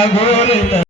Allahu